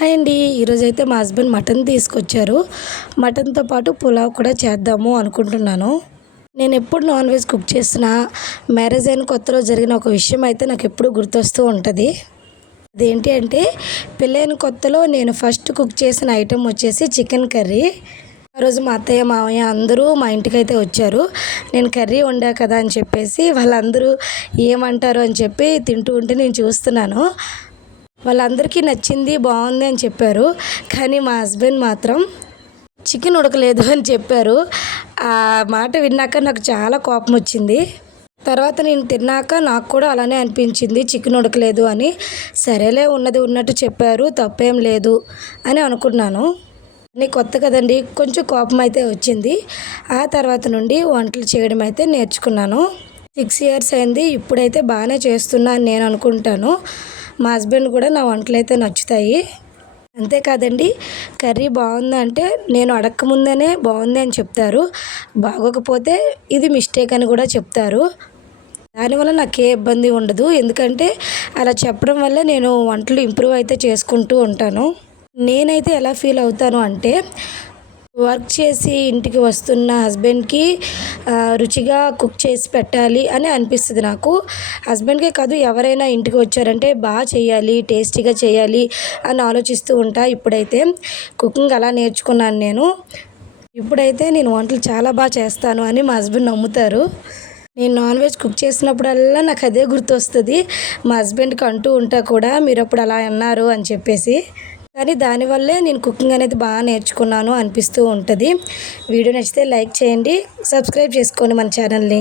Hi అండి. ఈరోజైతే మా హస్బెండ్ మటన్ తీసుకొచ్చారు. మటన్‌తో పాటు పులావ్ కూడా చేద్దాము అనుకుంటున్నాను. నేనెప్పుడు నాన్ వెజ్ కుక్ చేసినా మ్యారేజ్ అయిన కొత్తలో జరిగిన ఒక విషయం అయితే నాకెప్పుడూ గుర్తొస్తూ ఉంటది. అదేంటి అంటే పెళ్ళైన కొత్తలో నేను ఫస్ట్ కుక్ చేసిన ఐటెమ్ వచ్చేసి చికెన్ కర్రీ. ఆ రోజు మా అత్తయ్య, మామయ్య అందరూ మా ఇంటికైతే వచ్చారు. నేను కర్రీ వండా కదా అని చెప్పేసి వాళ్ళందరూ ఏమంటారో అని చెప్పి తింటూ ఉంటే నేను చూస్తున్నాను. వాళ్ళందరికీ నచ్చింది, బాగుంది అని చెప్పారు. కానీ మా హస్బెండ్ మాత్రం చికెన్ ఉడకలేదు అని చెప్పారు. ఆ మాట విన్నాక నాకు చాలా కోపం వచ్చింది. తర్వాత నేను తిన్నాక నాకు కూడా అలానే అనిపించింది, చికెన్ ఉడకలేదు అని. సరేలే, ఉన్నది ఉన్నట్టు చెప్పారు, తప్పేం లేదు అని అనుకున్నాను. కానీ కొత్త కదండి, కొంచెం కోపం అయితే వచ్చింది. ఆ తర్వాత నుండి వంటలు చేయడం అయితే నేర్చుకున్నాను. 6 ఇయర్స్ అయింది. ఇప్పుడైతే బాగానే చేస్తున్నా అని నేను అనుకుంటాను. మా హస్బెండ్ కూడా నా వంటలైతే నచ్చుతాయి. అంతేకాదండి, కర్రీ బాగుందంటే నేను అడక్కముందే బాగుంది అని చెప్తారు. బాగోకపోతే ఇది మిస్టేక్ అని కూడా చెప్తారు. దానివల్ల నాకే ఇబ్బంది ఉండదు. ఎందుకంటే అలా చెప్పడం వల్ల నేను వంటలు ఇంప్రూవ్ అయితే చేసుకుంటూ ఉంటాను. నేనైతే ఎలా ఫీల్ అవుతాను అంటే, వర్క్ చేసి ఇంటికి వస్తున్న హస్బెండ్కి రుచిగా కుక్ చేసి పెట్టాలి అని అనిపిస్తుంది నాకు. హస్బెండ్కే కాదు, ఎవరైనా ఇంటికి వచ్చారంటే బాగా చేయాలి, టేస్టీగా చేయాలి అని ఆలోచిస్తూ ఉంటా. ఇప్పుడైతే కుకింగ్ అలా నేర్చుకున్నాను నేను. ఇప్పుడైతే నేను వంటలు చాలా బాగా చేస్తాను అని మా హస్బెండ్ నమ్ముతారు. నేను నాన్ వెజ్ కుక్ చేసినప్పుడల్లా నాకు అదే గుర్తొస్తుంది. మా హస్బెండ్కి అంటూ ఉంటా కూడా, మీరు అప్పుడు అలా అన్నారు అని చెప్పేసి. కానీ దానివల్లే నేను కుకింగ్ అనేది బాగా నేర్చుకున్నాను అనిపిస్తూ ఉంటుంది. వీడియో నచ్చితే లైక్ చేయండి, సబ్స్క్రైబ్ చేసుకోండి మన ఛానల్ని.